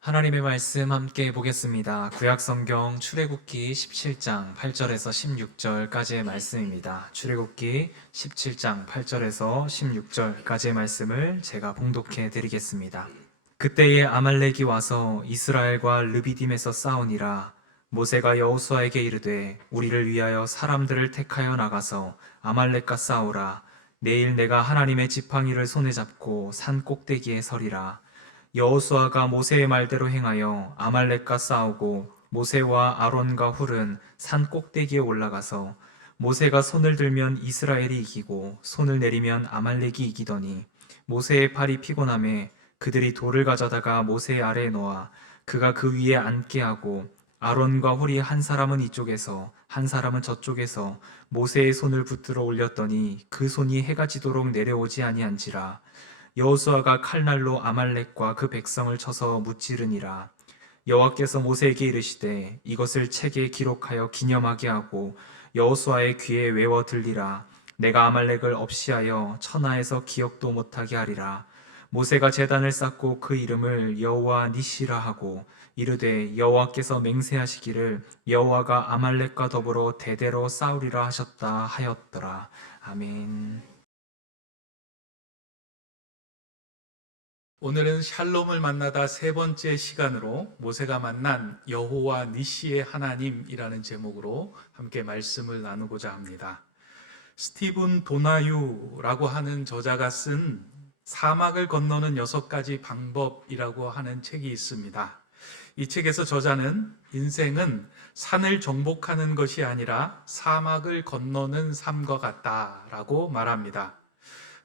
하나님의 말씀 함께 보겠습니다. 구약성경 출애굽기 17장 8절에서 16절까지의 말씀입니다. 출애굽기 17장 8절에서 16절까지의 말씀을 제가 봉독해 드리겠습니다. 그때에 아말렉이 와서 이스라엘과 르비딤에서 싸우니라. 모세가 여호수아에게 이르되 우리를 위하여 사람들을 택하여 나가서 아말렉과 싸우라. 내일 내가 하나님의 지팡이를 손에 잡고 산 꼭대기에 서리라. 여호수아가 모세의 말대로 행하여 아말렉과 싸우고 모세와 아론과 훌은 산 꼭대기에 올라가서 모세가 손을 들면 이스라엘이 이기고 손을 내리면 아말렉이 이기더니 모세의 팔이 피곤함에 그들이 돌을 가져다가 모세 아래에 놓아 그가 그 위에 앉게 하고 아론과 훌이 한 사람은 이쪽에서 한 사람은 저쪽에서 모세의 손을 붙들어 올렸더니 그 손이 해가 지도록 내려오지 아니한지라. 여호수아가 칼날로 아말렉과 그 백성을 쳐서 무찌르니라. 여호와께서 모세에게 이르시되 이것을 책에 기록하여 기념하게 하고 여호수아의 귀에 외워 들리라. 내가 아말렉을 없이하여 천하에서 기억도 못하게 하리라. 모세가 제단을 쌓고 그 이름을 여호와 니시라 하고 이르되 여호와께서 맹세하시기를 여호와가 아말렉과 더불어 대대로 싸우리라 하셨다 하였더라. 아멘. 오늘은 샬롬을 만나다 세 번째 시간으로 모세가 만난 여호와 니시의 하나님이라는 제목으로 함께 말씀을 나누고자 합니다. 스티븐 도나유라고 하는 저자가 쓴 사막을 건너는 6가지 방법이라고 하는 책이 있습니다. 이 책에서 저자는 인생은 산을 정복하는 것이 아니라 사막을 건너는 삶과 같다라고 말합니다.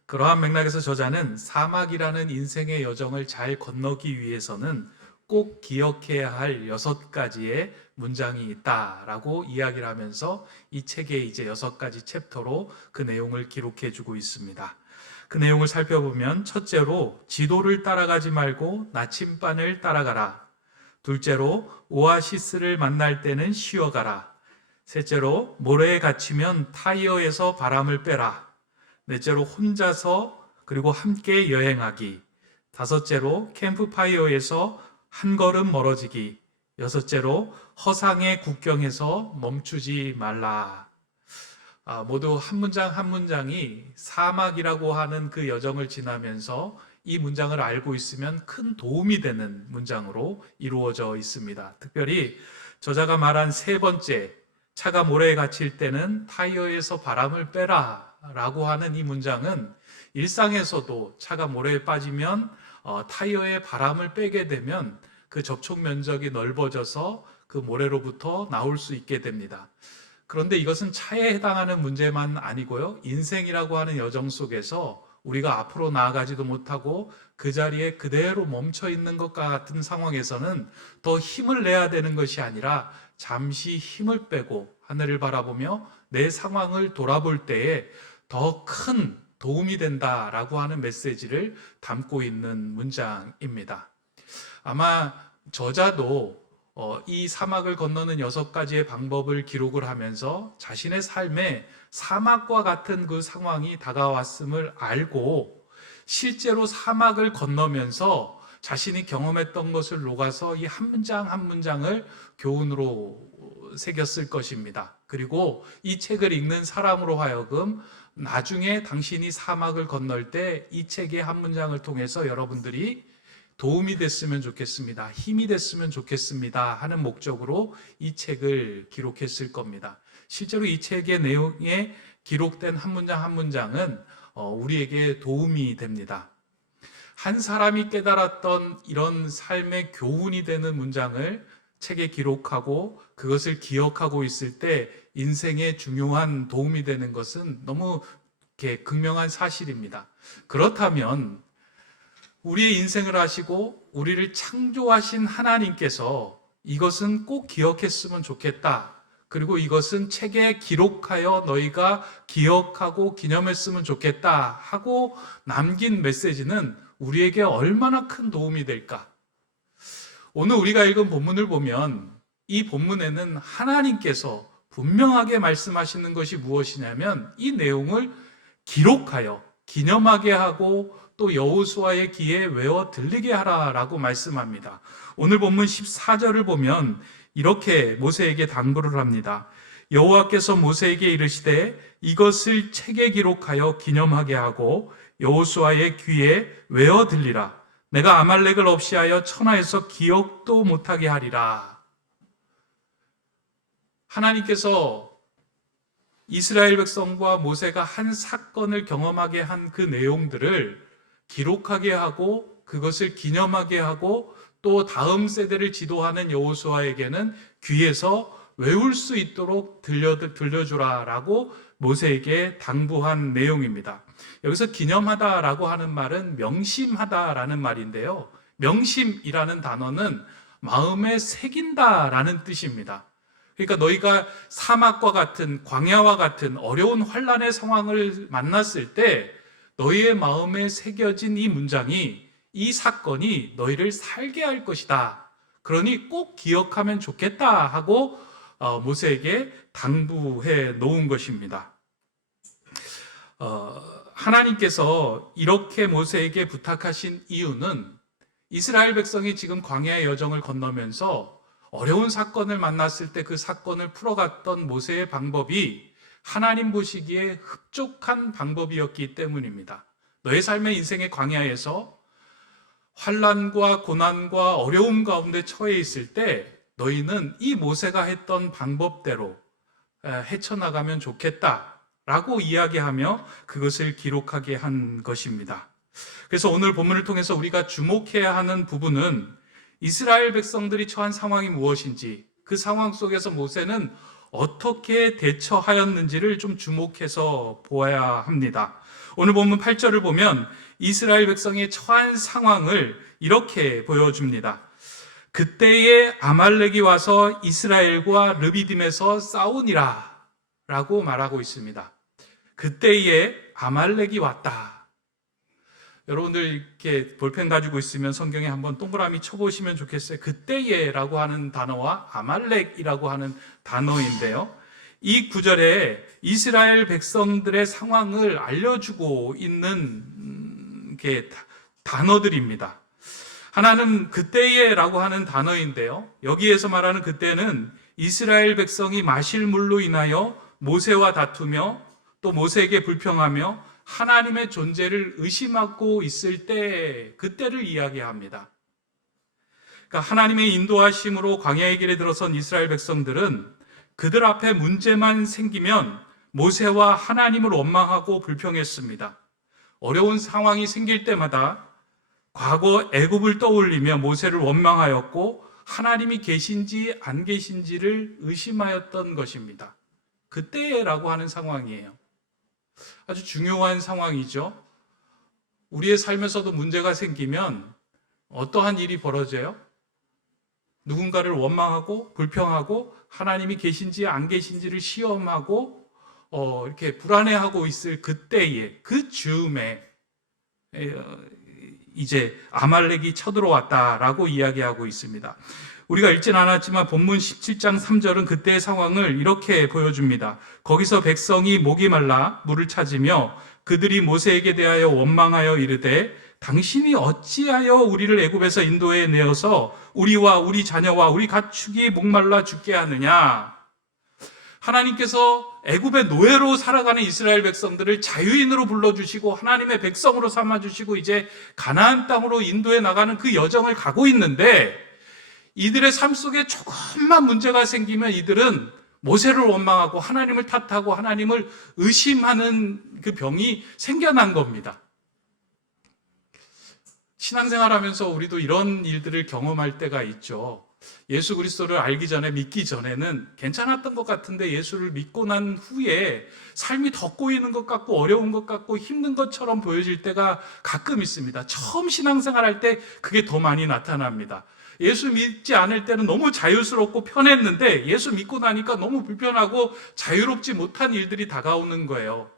그러한 맥락에서 저자는 사막이라는 인생의 여정을 잘 건너기 위해서는 꼭 기억해야 할 6가지의 문장이 있다라고 이야기를 하면서 이 책의 이제 6가지 챕터로 그 내용을 기록해 주고 있습니다. 그 내용을 살펴보면 첫째로 지도를 따라가지 말고 나침반을 따라가라. 둘째로 오아시스를 만날 때는 쉬어가라. 셋째로 모래에 갇히면 타이어에서 바람을 빼라. 넷째로 혼자서 그리고 함께 여행하기. 다섯째로 캠프파이어에서 한 걸음 멀어지기. 여섯째로 허상의 국경에서 멈추지 말라. 모두 한 문장 한 문장이 사막이라고 하는 그 여정을 지나면서 이 문장을 알고 있으면 큰 도움이 되는 문장으로 이루어져 있습니다. 특별히 저자가 말한 세 번째, 차가 모래에 갇힐 때는 타이어에서 바람을 빼라 라고 하는 이 문장은 일상에서도 차가 모래에 빠지면 타이어에 바람을 빼게 되면 그 접촉 면적이 넓어져서 그 모래로부터 나올 수 있게 됩니다. 그런데 이것은 차에 해당하는 문제만 아니고요. 인생이라고 하는 여정 속에서 우리가 앞으로 나아가지도 못하고 그 자리에 그대로 멈춰 있는 것과 같은 상황에서는 더 힘을 내야 되는 것이 아니라 잠시 힘을 빼고 하늘을 바라보며 내 상황을 돌아볼 때에 더 큰 도움이 된다라고 하는 메시지를 담고 있는 문장입니다. 아마 저자도 이 사막을 건너는 6가지의 방법을 기록을 하면서 자신의 삶에 사막과 같은 그 상황이 다가왔음을 알고 실제로 사막을 건너면서 자신이 경험했던 것을 녹아서 이 한 문장 한 문장을 교훈으로 새겼을 것입니다. 그리고 이 책을 읽는 사람으로 하여금 나중에 당신이 사막을 건널 때 이 책의 한 문장을 통해서 여러분들이 도움이 됐으면 좋겠습니다. 힘이 됐으면 좋겠습니다. 하는 목적으로 이 책을 기록했을 겁니다. 실제로 이 책의 내용에 기록된 한 문장 한 문장은 우리에게 도움이 됩니다. 한 사람이 깨달았던 이런 삶의 교훈이 되는 문장을 책에 기록하고 그것을 기억하고 있을 때 인생에 중요한 도움이 되는 것은 너무 극명한 사실입니다. 그렇다면 우리의 인생을 하시고 우리를 창조하신 하나님께서 이것은 꼭 기억했으면 좋겠다. 그리고 이것은 책에 기록하여 너희가 기억하고 기념했으면 좋겠다 하고 남긴 메시지는 우리에게 얼마나 큰 도움이 될까? 오늘 우리가 읽은 본문을 보면 이 본문에는 하나님께서 분명하게 말씀하시는 것이 무엇이냐면 이 내용을 기록하여 기념하게 하고 또 여호수아의 귀에 외워 들리게 하라라고 말씀합니다. 오늘 본문 14절을 보면 이렇게 모세에게 당부를 합니다. 여호와께서 모세에게 이르시되 이것을 책에 기록하여 기념하게 하고 여호수아의 귀에 외워 들리라. 내가 아말렉을 없이하여 천하에서 기억도 못하게 하리라. 하나님께서 이스라엘 백성과 모세가 한 사건을 경험하게 한 그 내용들을 기록하게 하고 그것을 기념하게 하고 또 다음 세대를 지도하는 여호수아에게는 귀에서 외울 수 있도록 들려주라라고 모세에게 당부한 내용입니다. 여기서 기념하다라고 하는 말은 명심하다라는 말인데요. 명심이라는 단어는 마음에 새긴다라는 뜻입니다. 그러니까 너희가 사막과 같은 광야와 같은 어려운 환난의 상황을 만났을 때 너희의 마음에 새겨진 이 문장이 이 사건이 너희를 살게 할 것이다. 그러니 꼭 기억하면 좋겠다 하고 모세에게 당부해 놓은 것입니다. 하나님께서 이렇게 모세에게 부탁하신 이유는 이스라엘 백성이 지금 광야의 여정을 건너면서 어려운 사건을 만났을 때 그 사건을 풀어갔던 모세의 방법이 하나님 보시기에 흡족한 방법이었기 때문입니다. 너의 삶의 인생의 광야에서 환난과 고난과 어려움 가운데 처해 있을 때 너희는 이 모세가 했던 방법대로 헤쳐나가면 좋겠다라고 이야기하며 그것을 기록하게 한 것입니다. 그래서 오늘 본문을 통해서 우리가 주목해야 하는 부분은 이스라엘 백성들이 처한 상황이 무엇인지, 그 상황 속에서 모세는 어떻게 대처하였는지를 좀 주목해서 보아야 합니다. 오늘 본문 8절을 보면 이스라엘 백성이 처한 상황을 이렇게 보여줍니다. 그때에 아말렉이 와서 이스라엘과 르비딤에서 싸우니라 라고 말하고 있습니다. 그때에 아말렉이 왔다. 여러분들 이렇게 볼펜 가지고 있으면 성경에 한번 동그라미 쳐보시면 좋겠어요. 그때에라고 하는 단어와 아말렉이라고 하는 단어인데요. 이 구절에 이스라엘 백성들의 상황을 알려주고 있는 게 단어들입니다. 하나는 그때에라고 하는 단어인데요. 여기에서 말하는 그때는 이스라엘 백성이 마실 물로 인하여 모세와 다투며 또 모세에게 불평하며 하나님의 존재를 의심하고 있을 때 그때를 이야기합니다. 그러니까 하나님의 인도하심으로 광야의 길에 들어선 이스라엘 백성들은 그들 앞에 문제만 생기면 모세와 하나님을 원망하고 불평했습니다. 어려운 상황이 생길 때마다 과거 애굽을 떠올리며 모세를 원망하였고 하나님이 계신지 안 계신지를 의심하였던 것입니다. 그때라고 하는 상황이에요. 아주 중요한 상황이죠. 우리의 삶에서도 문제가 생기면 어떠한 일이 벌어져요? 누군가를 원망하고 불평하고 하나님이 계신지 안 계신지를 시험하고 이렇게 불안해하고 있을 그때에 그 즈음에 이제 아말렉이 쳐들어왔다라고 이야기하고 있습니다. 우리가 읽진 않았지만 본문 17장 3절은 그때의 상황을 이렇게 보여줍니다. 거기서 백성이 목이 말라 물을 찾으며 그들이 모세에게 대하여 원망하여 이르되 당신이 어찌하여 우리를 애굽에서 인도해 내어서 우리와 우리 자녀와 우리 가축이 목말라 죽게 하느냐. 하나님께서 애굽의 노예로 살아가는 이스라엘 백성들을 자유인으로 불러주시고 하나님의 백성으로 삼아주시고 이제 가나안 땅으로 인도해 나가는 그 여정을 가고 있는데 이들의 삶 속에 조금만 문제가 생기면 이들은 모세를 원망하고 하나님을 탓하고 하나님을 의심하는 그 병이 생겨난 겁니다. 신앙생활하면서 우리도 이런 일들을 경험할 때가 있죠. 예수 그리스도를 알기 전에 믿기 전에는 괜찮았던 것 같은데 예수를 믿고 난 후에 삶이 더 꼬이는 것 같고 어려운 것 같고 힘든 것처럼 보여질 때가 가끔 있습니다. 처음 신앙생활할 때 그게 더 많이 나타납니다. 예수 믿지 않을 때는 너무 자유스럽고 편했는데 예수 믿고 나니까 너무 불편하고 자유롭지 못한 일들이 다가오는 거예요.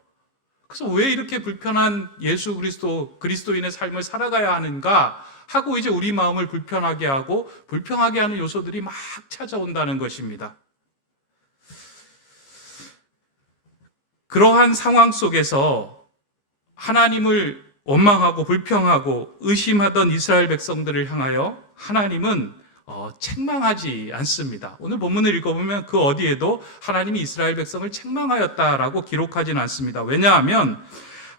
그래서 왜 이렇게 불편한 예수 그리스도인의 삶을 살아가야 하는가 하고 이제 우리 마음을 불편하게 하고 불평하게 하는 요소들이 막 찾아온다는 것입니다. 그러한 상황 속에서 하나님을 원망하고 불평하고 의심하던 이스라엘 백성들을 향하여 하나님은 책망하지 않습니다. 오늘 본문을 읽어보면 그 어디에도 하나님이 이스라엘 백성을 책망하였다라고 기록하지는 않습니다. 왜냐하면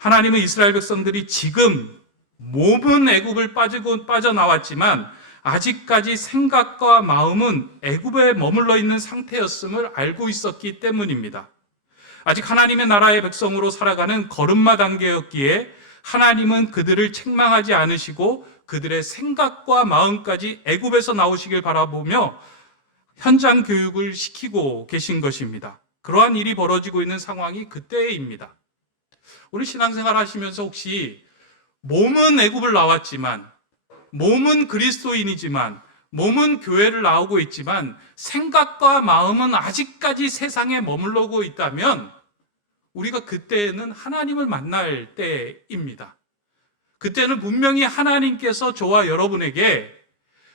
하나님은 이스라엘 백성들이 지금 몸은 애굽을 빠져나왔지만 아직까지 생각과 마음은 애굽에 머물러 있는 상태였음을 알고 있었기 때문입니다. 아직 하나님의 나라의 백성으로 살아가는 걸음마 단계였기에 하나님은 그들을 책망하지 않으시고 그들의 생각과 마음까지 애굽에서 나오시길 바라보며 현장 교육을 시키고 계신 것입니다. 그러한 일이 벌어지고 있는 상황이 그때입니다. 우리 신앙생활 하시면서 혹시 몸은 애굽을 나왔지만, 몸은 그리스도인이지만, 몸은 교회를 나오고 있지만 생각과 마음은 아직까지 세상에 머물러고 있다면 우리가 그때는 하나님을 만날 때입니다. 그때는 분명히 하나님께서 저와 여러분에게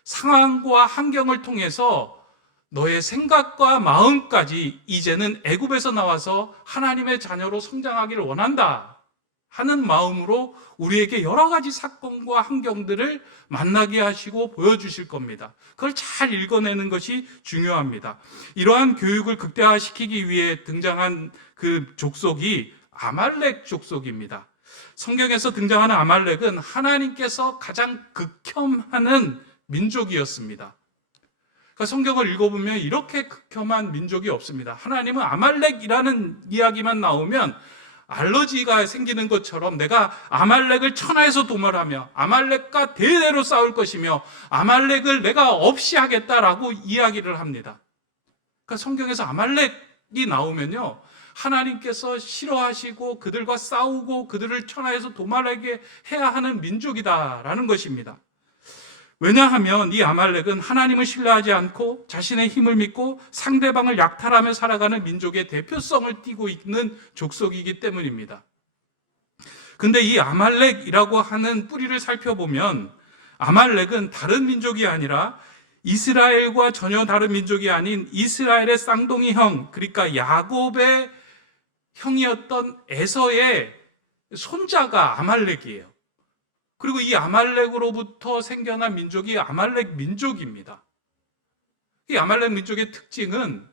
상황과 환경을 통해서 너의 생각과 마음까지 이제는 애굽에서 나와서 하나님의 자녀로 성장하기를 원한다 하는 마음으로 우리에게 여러 가지 사건과 환경들을 만나게 하시고 보여주실 겁니다. 그걸 잘 읽어내는 것이 중요합니다. 이러한 교육을 극대화시키기 위해 등장한 그 족속이 아말렉 족속입니다. 성경에서 등장하는 아말렉은 하나님께서 가장 극혐하는 민족이었습니다. 그러니까 성경을 읽어보면 이렇게 극혐한 민족이 없습니다. 하나님은 아말렉이라는 이야기만 나오면 알러지가 생기는 것처럼 내가 아말렉을 천하에서 도멸하며 아말렉과 대대로 싸울 것이며 아말렉을 내가 없이 하겠다라고 이야기를 합니다. 그러니까 성경에서 아말렉이 나오면요, 하나님께서 싫어하시고 그들과 싸우고 그들을 천하에서 도말하게 해야 하는 민족이다라는 것입니다. 왜냐하면 이 아말렉은 하나님을 신뢰하지 않고 자신의 힘을 믿고 상대방을 약탈하며 살아가는 민족의 대표성을 띠고 있는 족속이기 때문입니다. 근데 이 아말렉이라고 하는 뿌리를 살펴보면 아말렉은 다른 민족이 아니라 이스라엘과 전혀 다른 민족이 아닌 이스라엘의 쌍둥이 형, 그러니까 야곱의 형이었던 에서의 손자가 아말렉이에요. 그리고 이 아말렉으로부터 생겨난 민족이 아말렉 민족입니다. 이 아말렉 민족의 특징은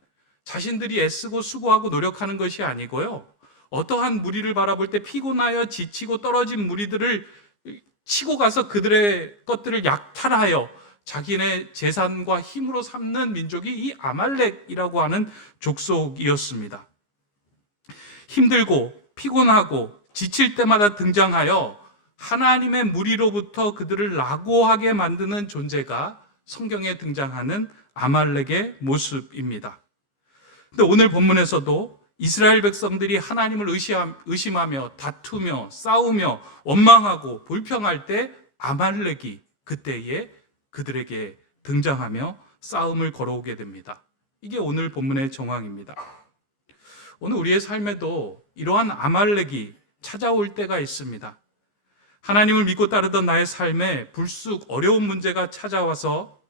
자신들이 애쓰고 수고하고 노력하는 것이 아니고요, 어떠한 무리를 바라볼 때 피곤하여 지치고 떨어진 무리들을 치고 가서 그들의 것들을 약탈하여 자기네 재산과 힘으로 삼는 민족이 이 아말렉이라고 하는 족속이었습니다. 힘들고 피곤하고 지칠 때마다 등장하여 하나님의 무리로부터 그들을 낙오하게 만드는 존재가 성경에 등장하는 아말렉의 모습입니다. 근데 오늘 본문에서도 이스라엘 백성들이 하나님을 의심하며 다투며 싸우며 원망하고 불평할 때 아말렉이 그때에 그들에게 등장하며 싸움을 걸어오게 됩니다. 이게 오늘 본문의 정황입니다. 오늘 우리의 삶에도 이러한 아말렉이 찾아올 때가 있습니다. 하나님을 믿고 따르던 나의 삶에 불쑥 어려운 문제가 찾아와서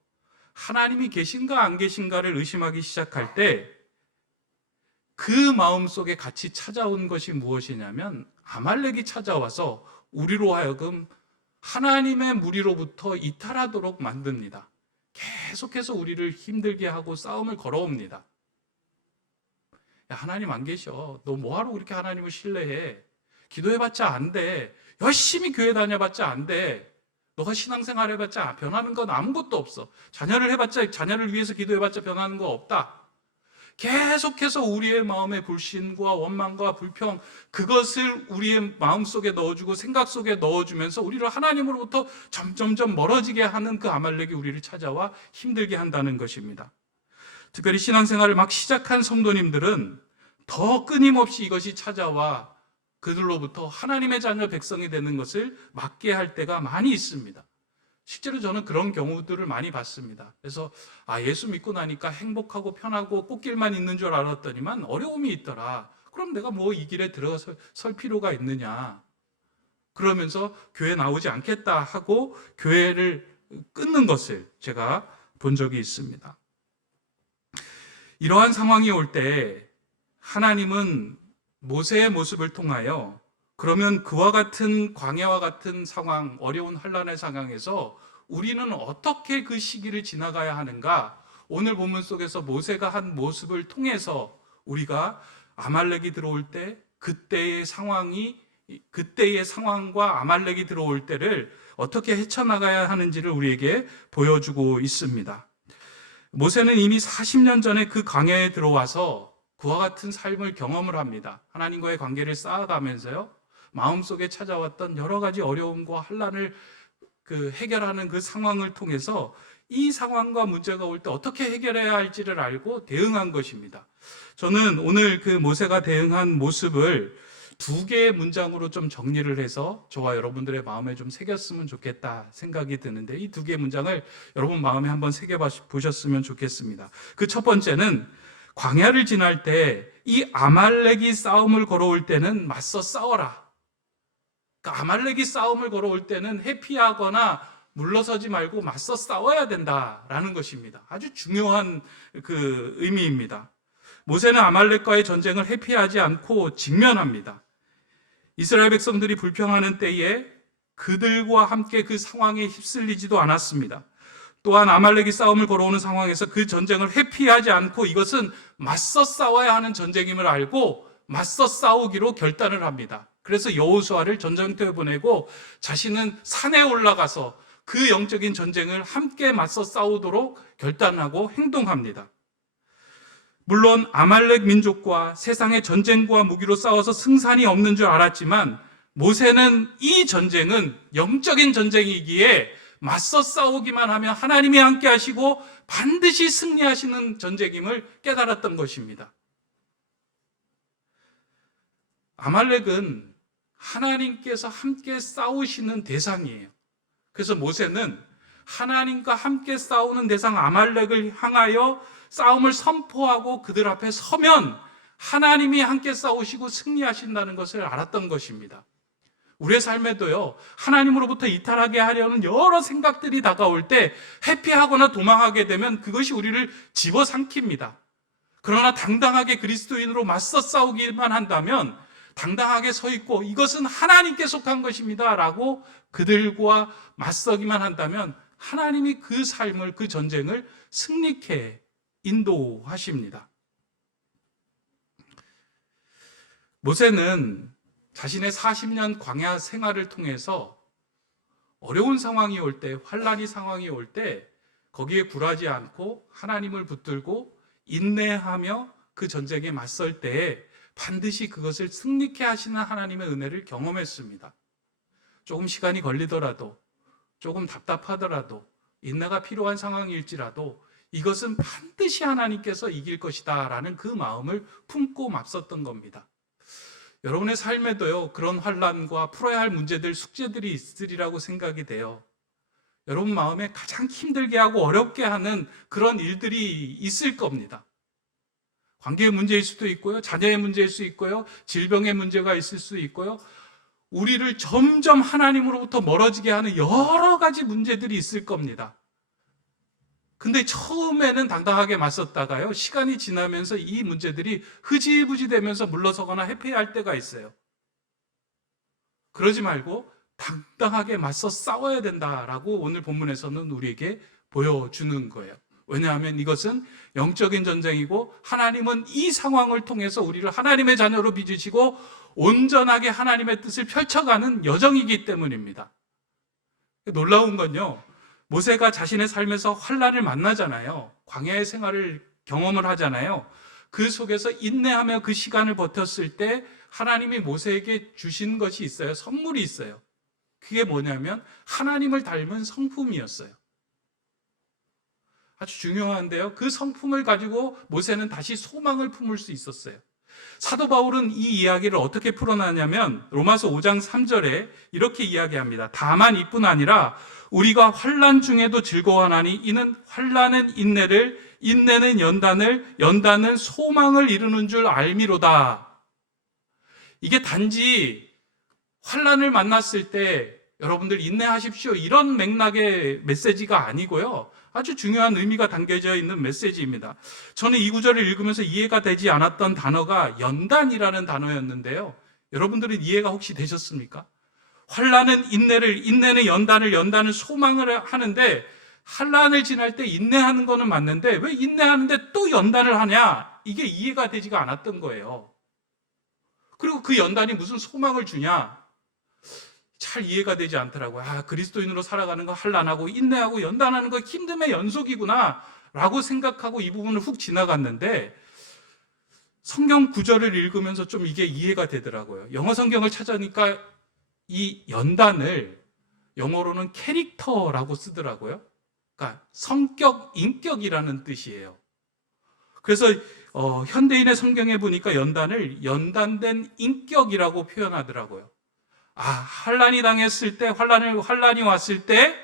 하나님이 계신가 안 계신가를 의심하기 시작할 때 그 마음속에 같이 찾아온 것이 무엇이냐면 아말렉이 찾아와서 우리로 하여금 하나님의 무리로부터 이탈하도록 만듭니다. 계속해서 우리를 힘들게 하고 싸움을 걸어옵니다. 야, 하나님 안 계셔. 너 뭐하러 그렇게 하나님을 신뢰해? 기도해봤자 안 돼. 열심히 교회 다녀봤자 안 돼. 너가 신앙생활 해봤자 변하는 건 아무것도 없어. 자녀를 해봤자, 자녀를 위해서 기도해봤자 변하는 거 없다. 계속해서 우리의 마음의 불신과 원망과 불평, 그것을 우리의 마음속에 넣어주고 생각 속에 넣어주면서 우리를 하나님으로부터 점점점 멀어지게 하는 그 아말렉이 우리를 찾아와 힘들게 한다는 것입니다. 특별히 신앙생활을 막 시작한 성도님들은 더 끊임없이 이것이 찾아와 그들로부터 하나님의 자녀 백성이 되는 것을 막게 할 때가 많이 있습니다. 실제로 저는 그런 경우들을 많이 봤습니다. 그래서 예수 믿고 나니까 행복하고 편하고 꽃길만 있는 줄 알았더니만 어려움이 있더라. 그럼 내가 뭐 이 길에 들어서 설 필요가 있느냐. 그러면서 교회 나오지 않겠다 하고 교회를 끊는 것을 제가 본 적이 있습니다. 이러한 상황이 올 때 하나님은 모세의 모습을 통하여 그러면 그와 같은 광야와 같은 상황, 어려운 환란의 상황에서 우리는 어떻게 그 시기를 지나가야 하는가? 오늘 본문 속에서 모세가 한 모습을 통해서 우리가 아말렉이 들어올 때 그때의 상황과 아말렉이 들어올 때를 어떻게 헤쳐나가야 하는지를 우리에게 보여주고 있습니다. 모세는 이미 40년 전에 그 광야에 들어와서 그와 같은 삶을 경험을 합니다. 하나님과의 관계를 쌓아가면서요, 마음속에 찾아왔던 여러 가지 어려움과 환란을 해결하는 그 상황을 통해서 이 상황과 문제가 올 때 어떻게 해결해야 할지를 알고 대응한 것입니다. 저는 오늘 그 모세가 대응한 모습을 두 개의 문장으로 좀 정리를 해서 저와 여러분들의 마음에 좀 새겼으면 좋겠다 생각이 드는데, 이 두 개의 문장을 여러분 마음에 한번 새겨보셨으면 좋겠습니다. 그 첫 번째는 광야를 지날 때 이 아말렉이 싸움을 걸어올 때는 맞서 싸워라. 그러니까 아말렉이 싸움을 걸어올 때는 회피하거나 물러서지 말고 맞서 싸워야 된다라는 것입니다. 아주 중요한 그 의미입니다. 모세는 아말렉과의 전쟁을 회피하지 않고 직면합니다. 이스라엘 백성들이 불평하는 때에 그들과 함께 그 상황에 휩쓸리지도 않았습니다. 또한 아말렉이 싸움을 걸어오는 상황에서 그 전쟁을 회피하지 않고 이것은 맞서 싸워야 하는 전쟁임을 알고 맞서 싸우기로 결단을 합니다. 그래서 여호수아를 전쟁터에 보내고 자신은 산에 올라가서 그 영적인 전쟁을 함께 맞서 싸우도록 결단하고 행동합니다. 물론 아말렉 민족과 세상의 전쟁과 무기로 싸워서 승산이 없는 줄 알았지만 모세는 이 전쟁은 영적인 전쟁이기에 맞서 싸우기만 하면 하나님이 함께 하시고 반드시 승리하시는 전쟁임을 깨달았던 것입니다. 아말렉은 하나님께서 함께 싸우시는 대상이에요. 그래서 모세는 하나님과 함께 싸우는 대상 아말렉을 향하여 싸움을 선포하고 그들 앞에 서면 하나님이 함께 싸우시고 승리하신다는 것을 알았던 것입니다. 우리의 삶에도요, 하나님으로부터 이탈하게 하려는 여러 생각들이 다가올 때 회피하거나 도망하게 되면 그것이 우리를 집어삼킵니다. 그러나 당당하게 그리스도인으로 맞서 싸우기만 한다면, 당당하게 서 있고 이것은 하나님께 속한 것입니다 라고 그들과 맞서기만 한다면 하나님이 그 삶을, 그 전쟁을 승리케 인도하십니다. 모세는 자신의 40년 광야 생활을 통해서 어려운 상황이 올 때, 환란이 상황이 올 때 거기에 굴하지 않고 하나님을 붙들고 인내하며 그 전쟁에 맞설 때에 반드시 그것을 승리케 하시는 하나님의 은혜를 경험했습니다. 조금 시간이 걸리더라도, 조금 답답하더라도, 인내가 필요한 상황일지라도 이것은 반드시 하나님께서 이길 것이다 라는 그 마음을 품고 맞섰던 겁니다. 여러분의 삶에도요, 그런 환란과 풀어야 할 문제들, 숙제들이 있으리라고 생각이 돼요. 여러분 마음에 가장 힘들게 하고 어렵게 하는 그런 일들이 있을 겁니다. 관계의 문제일 수도 있고요, 자녀의 문제일 수 있고요, 질병의 문제가 있을 수 있고요, 우리를 점점 하나님으로부터 멀어지게 하는 여러 가지 문제들이 있을 겁니다. 근데 처음에는 당당하게 맞섰다가요, 시간이 지나면서 이 문제들이 흐지부지 되면서 물러서거나 회피할 때가 있어요. 그러지 말고 당당하게 맞서 싸워야 된다라고 오늘 본문에서는 우리에게 보여주는 거예요. 왜냐하면 이것은 영적인 전쟁이고 하나님은 이 상황을 통해서 우리를 하나님의 자녀로 빚으시고 온전하게 하나님의 뜻을 펼쳐가는 여정이기 때문입니다. 놀라운 건요, 모세가 자신의 삶에서 환란을 만나잖아요. 광야의 생활을 경험을 하잖아요. 그 속에서 인내하며 그 시간을 버텼을 때 하나님이 모세에게 주신 것이 있어요. 선물이 있어요. 그게 뭐냐면 하나님을 닮은 성품이었어요. 아주 중요한데요, 그 성품을 가지고 모세는 다시 소망을 품을 수 있었어요. 사도 바울은 이 이야기를 어떻게 풀어나냐면 로마서 5장 3절에 이렇게 이야기합니다. 다만 이뿐 아니라 우리가 환난 중에도 즐거워하나니 이는 환난은 인내를, 인내는 연단을, 연단은 소망을 이루는 줄 알미로다. 이게 단지 환난을 만났을 때 여러분들 인내하십시오 이런 맥락의 메시지가 아니고요, 아주 중요한 의미가 담겨져 있는 메시지입니다. 저는 이 구절을 읽으면서 이해가 되지 않았던 단어가 연단이라는 단어였는데요, 여러분들은 이해가 혹시 되셨습니까? 환난은 인내를, 인내는 연단을, 연단은 소망을 하는데 환난을 지날 때 인내하는 거는 맞는데 왜 인내하는데 또 연단을 하냐? 이게 이해가 되지가 않았던 거예요. 그리고 그 연단이 무슨 소망을 주냐? 잘 이해가 되지 않더라고요. 아, 그리스도인으로 살아가는 거 환난하고 인내하고 연단하는 거 힘듦의 연속이구나 라고 생각하고 이 부분을 훅 지나갔는데 성경 구절을 읽으면서 좀 이게 이해가 되더라고요. 영어 성경을 찾아니까 이 연단을 영어로는 캐릭터라고 쓰더라고요. 그러니까 성격, 인격이라는 뜻이에요. 그래서 현대인의 성경에 보니까 연단을 연단된 인격이라고 표현하더라고요. 아, 환난이 당했을 때, 환난이 왔을 때,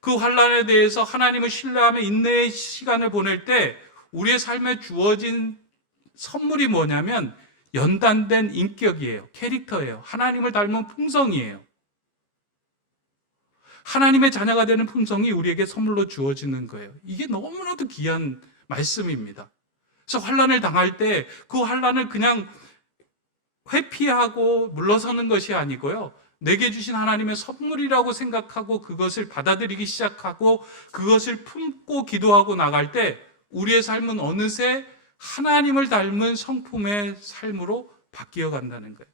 그 환난에 대해서 하나님을 신뢰하며 인내의 시간을 보낼 때 우리의 삶에 주어진 선물이 뭐냐면 연단된 인격이에요. 캐릭터예요. 하나님을 닮은 품성이에요. 하나님의 자녀가 되는 품성이 우리에게 선물로 주어지는 거예요. 이게 너무나도 귀한 말씀입니다. 그래서 환난을 당할 때 그 환난을 그냥 회피하고 물러서는 것이 아니고요. 내게 주신 하나님의 선물이라고 생각하고 그것을 받아들이기 시작하고 그것을 품고 기도하고 나갈 때 우리의 삶은 어느새 하나님을 닮은 성품의 삶으로 바뀌어 간다는 거예요.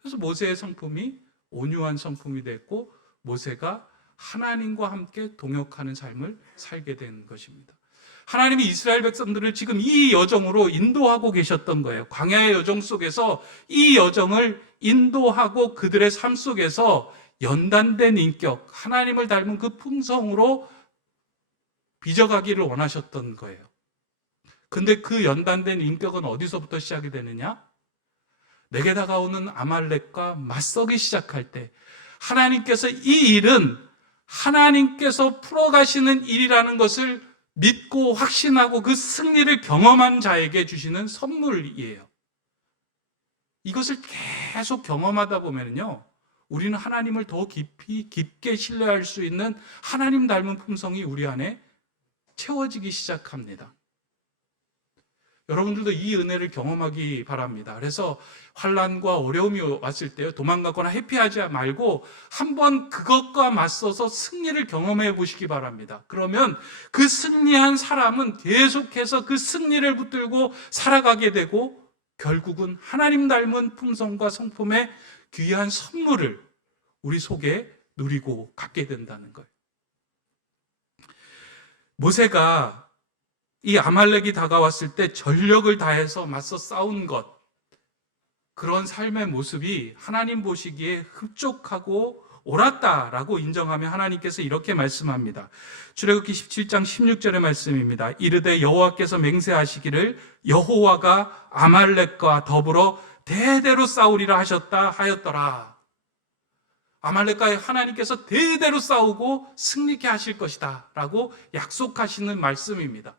그래서 모세의 성품이 온유한 성품이 됐고 모세가 하나님과 함께 동역하는 삶을 살게 된 것입니다. 하나님이 이스라엘 백성들을 지금 이 여정으로 인도하고 계셨던 거예요. 광야의 여정 속에서 이 여정을 인도하고 그들의 삶 속에서 연단된 인격, 하나님을 닮은 그 품성으로 빚어가기를 원하셨던 거예요. 근데 그 연단된 인격은 어디서부터 시작이 되느냐? 내게 다가오는 아말렉과 맞서기 시작할 때 하나님께서 이 일은 하나님께서 풀어가시는 일이라는 것을 믿고 확신하고 그 승리를 경험한 자에게 주시는 선물이에요. 이것을 계속 경험하다 보면요, 우리는 하나님을 더 깊게 신뢰할 수 있는 하나님 닮은 품성이 우리 안에 채워지기 시작합니다. 여러분들도 이 은혜를 경험하기 바랍니다. 그래서 환난과 어려움이 왔을 때 도망가거나 회피하지 말고 한번 그것과 맞서서 승리를 경험해 보시기 바랍니다. 그러면 그 승리한 사람은 계속해서 그 승리를 붙들고 살아가게 되고 결국은 하나님 닮은 품성과 성품의 귀한 선물을 우리 속에 누리고 갖게 된다는 거예요. 모세가 이 아말렉이 다가왔을 때 전력을 다해서 맞서 싸운 것, 그런 삶의 모습이 하나님 보시기에 흡족하고 옳았다라고 인정하며 하나님께서 이렇게 말씀합니다. 출애굽기 17장 16절의 말씀입니다. 이르되 여호와께서 맹세하시기를 여호와가 아말렉과 더불어 대대로 싸우리라 하셨다 하였더라. 아말렉과 하나님께서 대대로 싸우고 승리케 하실 것이다 라고 약속하시는 말씀입니다.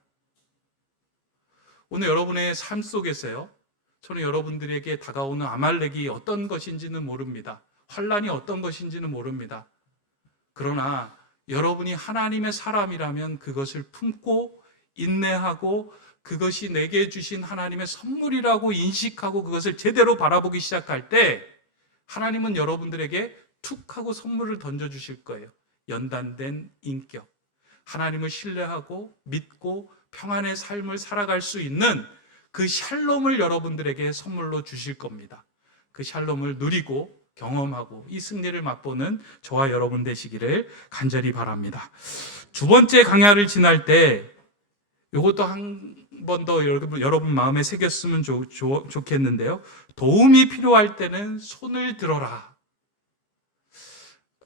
오늘 여러분의 삶 속에서요, 저는 여러분들에게 다가오는 아말렉이 어떤 것인지는 모릅니다. 환난이 어떤 것인지는 모릅니다. 그러나 여러분이 하나님의 사람이라면 그것을 품고 인내하고 그것이 내게 주신 하나님의 선물이라고 인식하고 그것을 제대로 바라보기 시작할 때 하나님은 여러분들에게 툭 하고 선물을 던져주실 거예요. 연단된 인격, 하나님을 신뢰하고 믿고 평안의 삶을 살아갈 수 있는 그 샬롬을 여러분들에게 선물로 주실 겁니다. 그 샬롬을 누리고 경험하고 이 승리를 맛보는 저와 여러분 되시기를 간절히 바랍니다. 두 번째 강야를 지날 때 이것도 한 번 더 여러분 마음에 새겼으면 좋겠는데요. 도움이 필요할 때는 손을 들어라.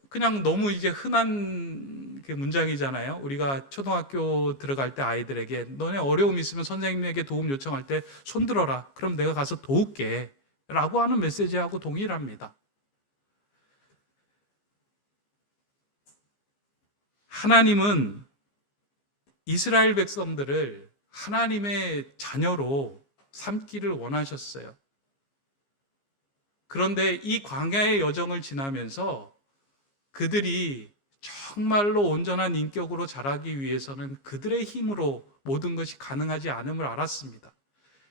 그냥 너무 이제 흔한 그 문장이잖아요. 우리가 초등학교 들어갈 때 아이들에게 너네 어려움 있으면 선생님에게 도움 요청할 때 손 들어라. 그럼 내가 가서 도울게. 라고 하는 메시지하고 동일합니다. 하나님은 이스라엘 백성들을 하나님의 자녀로 삼기를 원하셨어요. 그런데 이 광야의 여정을 지나면서 그들이 정말로 온전한 인격으로 자라기 위해서는 그들의 힘으로 모든 것이 가능하지 않음을 알았습니다.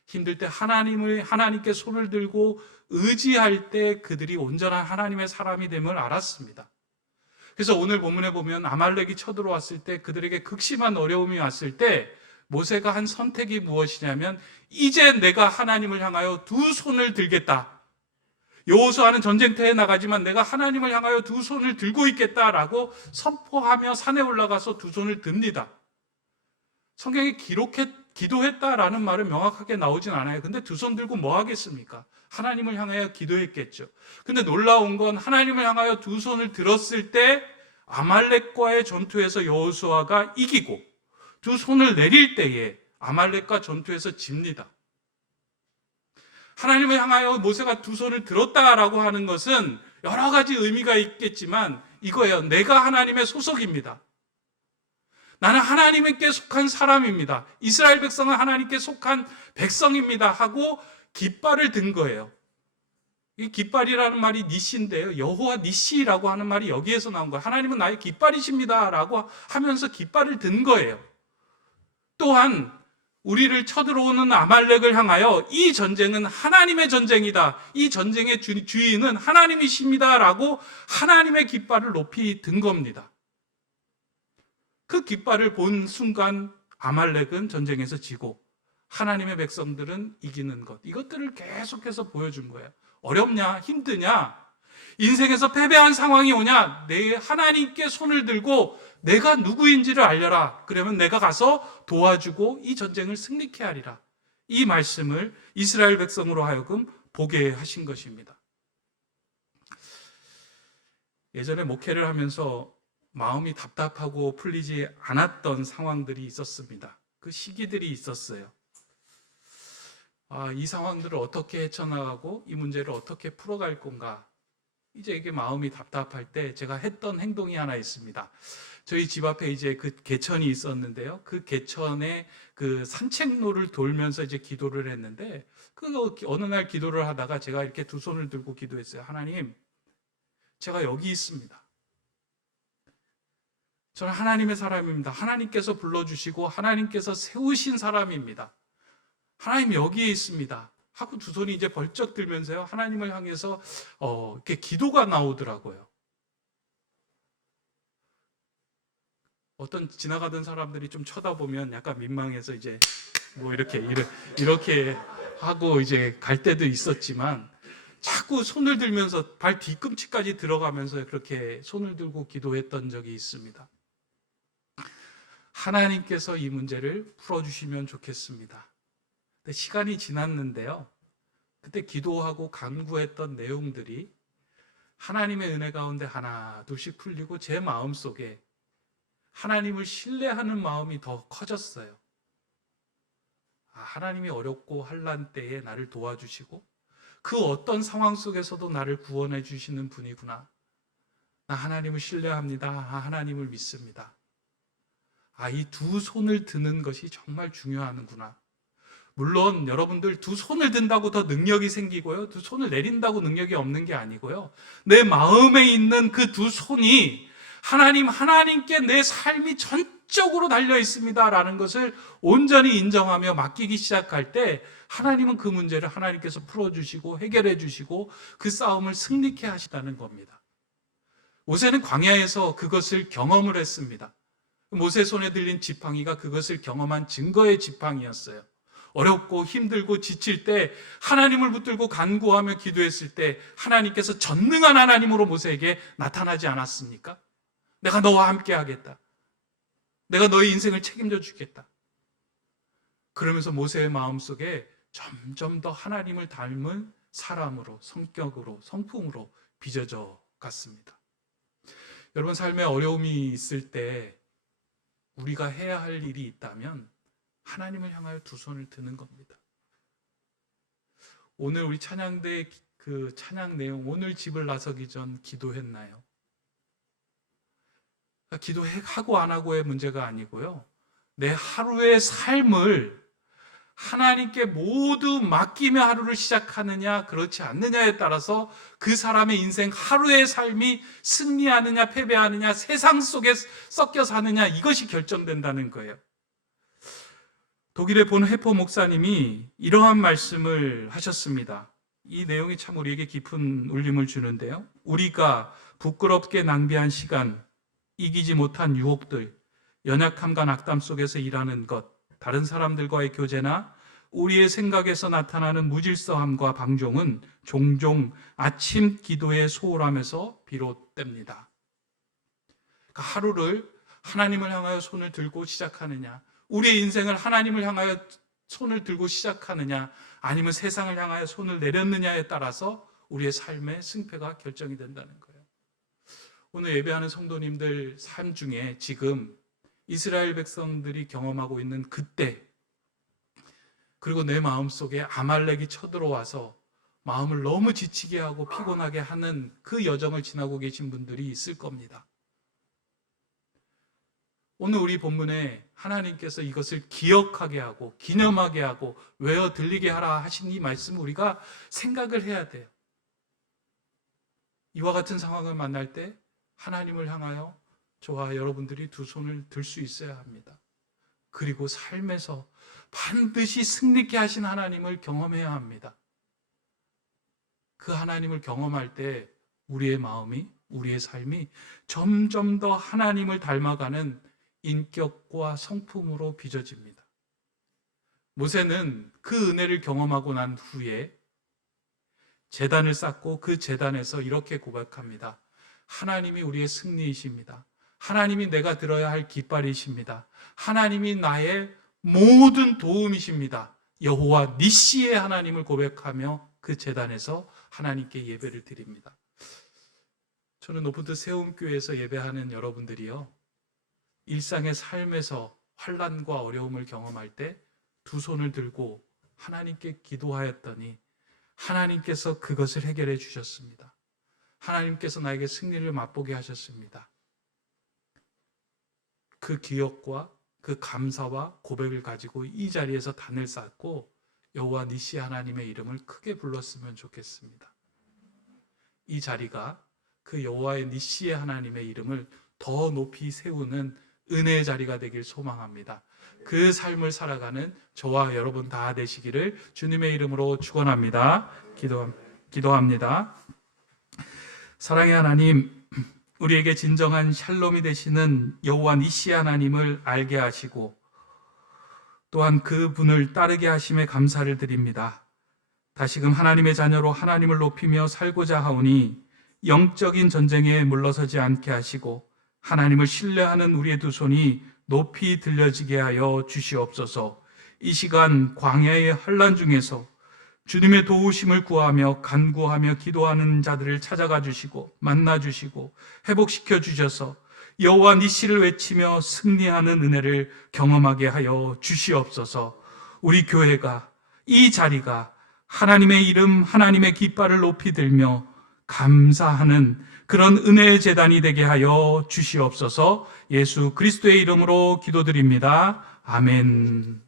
힘들 때 하나님께 손을 들고 의지할 때 그들이 온전한 하나님의 사람이 됨을 알았습니다. 그래서 오늘 본문에 보면 아말렉이 쳐들어왔을 때, 그들에게 극심한 어려움이 왔을 때 모세가 한 선택이 무엇이냐면, 이제 내가 하나님을 향하여 두 손을 들겠다. 여호수아는 전쟁터에 나가지만 내가 하나님을 향하여 두 손을 들고 있겠다라고 선포하며 산에 올라가서 두 손을 듭니다. 성경에 기도했다라는 말은 명확하게 나오진 않아요. 근데 두 손 들고 뭐 하겠습니까? 하나님을 향하여 기도했겠죠. 근데 놀라운 건 하나님을 향하여 두 손을 들었을 때 아말렉과의 전투에서 여호수아가 이기고, 두 손을 내릴 때에 아말렉과 전투에서 집니다. 하나님을 향하여 모세가 두 손을 들었다라고 하는 것은 여러 가지 의미가 있겠지만 이거예요. 내가 하나님의 소속입니다. 나는 하나님께 속한 사람입니다. 이스라엘 백성은 하나님께 속한 백성입니다 하고 깃발을 든 거예요. 이 깃발이라는 말이 니시인데요, 여호와 니시라고 하는 말이 여기에서 나온 거예요. 하나님은 나의 깃발이십니다 라고 하면서 깃발을 든 거예요. 또한 우리를 쳐들어오는 아말렉을 향하여 이 전쟁은 하나님의 전쟁이다, 이 전쟁의 주인은 하나님이십니다 라고 하나님의 깃발을 높이 든 겁니다. 그 깃발을 본 순간 아말렉은 전쟁에서 지고 하나님의 백성들은 이기는 것, 이것들을 계속해서 보여준 거예요. 어렵냐? 힘드냐? 인생에서 패배한 상황이 오냐? 내 하나님께 손을 들고 내가 누구인지를 알려라. 그러면 내가 가서 도와주고 이 전쟁을 승리케 하리라. 이 말씀을 이스라엘 백성으로 하여금 보게 하신 것입니다. 예전에 목회를 하면서 마음이 답답하고 풀리지 않았던 상황들이 있었습니다. 그 시기들이 있었어요. 이 상황들을 어떻게 헤쳐나가고 이 문제를 어떻게 풀어갈 건가. 이제 이게 마음이 답답할 때 제가 했던 행동이 하나 있습니다. 저희 집 앞에 이제 그 개천이 있었는데요. 그 개천에 그 산책로를 돌면서 이제 기도를 했는데, 어느 날 기도를 하다가 제가 이렇게 두 손을 들고 기도했어요. 하나님, 제가 여기 있습니다. 저는 하나님의 사람입니다. 하나님께서 불러주시고 하나님께서 세우신 사람입니다. 하나님 여기에 있습니다 하고 두 손이 이제 벌쩍 들면서요, 하나님을 향해서 이렇게 기도가 나오더라고요. 어떤 지나가던 사람들이 좀 쳐다보면 약간 민망해서 이제 뭐 이렇게 하고 이제 갈 때도 있었지만, 자꾸 손을 들면서 발 뒤꿈치까지 들어가면서 그렇게 손을 들고 기도했던 적이 있습니다. 하나님께서 이 문제를 풀어주시면 좋겠습니다. 근데 시간이 지났는데요, 그때 기도하고 간구했던 내용들이 하나님의 은혜 가운데 하나 둘씩 풀리고 제 마음속에 하나님을 신뢰하는 마음이 더 커졌어요. 하나님이 어렵고 환난 때에 나를 도와주시고 그 어떤 상황 속에서도 나를 구원해 주시는 분이구나. 나 하나님을 신뢰합니다. 하나님을 믿습니다. 이 두 손을 드는 것이 정말 중요하구나. 물론 여러분들 두 손을 든다고 더 능력이 생기고요, 두 손을 내린다고 능력이 없는 게 아니고요, 내 마음에 있는 그 두 손이 하나님께 내 삶이 전적으로 달려 있습니다라는 것을 온전히 인정하며 맡기기 시작할 때 하나님은 그 문제를 하나님께서 풀어주시고 해결해 주시고 그 싸움을 승리케 하시다는 겁니다. 모세는 광야에서 그것을 경험을 했습니다. 모세 손에 들린 지팡이가 그것을 경험한 증거의 지팡이였어요. 어렵고 힘들고 지칠 때 하나님을 붙들고 간구하며 기도했을 때 하나님께서 전능한 하나님으로 모세에게 나타나지 않았습니까? 내가 너와 함께 하겠다. 내가 너의 인생을 책임져 주겠다. 그러면서 모세의 마음속에 점점 더 하나님을 닮은 사람으로, 성격으로, 성품으로 빚어져 갔습니다. 여러분, 삶에 어려움이 있을 때 우리가 해야 할 일이 있다면 하나님을 향하여 두 손을 드는 겁니다. 오늘 우리 찬양대 그 찬양 내용, 오늘 집을 나서기 전 기도했나요? 기도하고 안 하고의 문제가 아니고요, 내 하루의 삶을 하나님께 모두 맡기며 하루를 시작하느냐 그렇지 않느냐에 따라서 그 사람의 인생 하루의 삶이 승리하느냐 패배하느냐, 세상 속에 섞여 사느냐, 이것이 결정된다는 거예요. 독일의 본 해퍼 목사님이 이러한 말씀을 하셨습니다. 이 내용이 참 우리에게 깊은 울림을 주는데요. 우리가 부끄럽게 낭비한 시간, 이기지 못한 유혹들, 연약함과 낙담 속에서 일하는 것, 다른 사람들과의 교제나 우리의 생각에서 나타나는 무질서함과 방종은 종종 아침 기도의 소홀함에서 비롯됩니다. 그러니까 하루를 하나님을 향하여 손을 들고 시작하느냐, 우리의 인생을 하나님을 향하여 손을 들고 시작하느냐, 아니면 세상을 향하여 손을 내렸느냐에 따라서 우리의 삶의 승패가 결정이 된다는 거예요. 오늘 예배하는 성도님들 삶 중에 지금 이스라엘 백성들이 경험하고 있는 그때, 그리고 내 마음속에 아말렉이 쳐들어와서 마음을 너무 지치게 하고 피곤하게 하는 그 여정을 지나고 계신 분들이 있을 겁니다. 오늘 우리 본문에 하나님께서 이것을 기억하게 하고 기념하게 하고 외워 들리게 하라 하신 이 말씀을 우리가 생각을 해야 돼요. 이와 같은 상황을 만날 때 하나님을 향하여 저와 여러분들이 두 손을 들 수 있어야 합니다. 그리고 삶에서 반드시 승리케 하신 하나님을 경험해야 합니다. 그 하나님을 경험할 때 우리의 마음이, 우리의 삶이 점점 더 하나님을 닮아가는 인격과 성품으로 빚어집니다. 모세는 그 은혜를 경험하고 난 후에 제단을 쌓고 그 제단에서 이렇게 고백합니다. 하나님이 우리의 승리이십니다. 하나님이 내가 들어야 할 깃발이십니다. 하나님이 나의 모든 도움이십니다. 여호와 니시의 하나님을 고백하며 그 제단에서 하나님께 예배를 드립니다. 저는 노포트 세움교회에서 예배하는 여러분들이요, 일상의 삶에서 환난과 어려움을 경험할 때 두 손을 들고 하나님께 기도하였더니 하나님께서 그것을 해결해 주셨습니다. 하나님께서 나에게 승리를 맛보게 하셨습니다. 그 기억과 그 감사와 고백을 가지고 이 자리에서 단을 쌓고 여호와 니시 하나님의 이름을 크게 불렀으면 좋겠습니다. 이 자리가 그 여호와의 니시의 하나님의 이름을 더 높이 세우는 은혜의 자리가 되길 소망합니다. 그 삶을 살아가는 저와 여러분 다 되시기를 주님의 이름으로 축원합니다. 기도합니다. 사랑의 하나님, 우리에게 진정한 샬롬이 되시는 여호와 니시 하나님을 알게 하시고 또한 그분을 따르게 하심에 감사를 드립니다. 다시금 하나님의 자녀로 하나님을 높이며 살고자 하오니 영적인 전쟁에 물러서지 않게 하시고 하나님을 신뢰하는 우리의 두 손이 높이 들려지게 하여 주시옵소서. 이 시간 광야의 환난 중에서 주님의 도우심을 구하며 간구하며 기도하는 자들을 찾아가 주시고 만나 주시고 회복시켜 주셔서 여호와 니시를 외치며 승리하는 은혜를 경험하게 하여 주시옵소서. 우리 교회가, 이 자리가 하나님의 이름, 하나님의 깃발을 높이 들며 감사하는 그런 은혜의 제단이 되게 하여 주시옵소서. 예수 그리스도의 이름으로 기도드립니다. 아멘.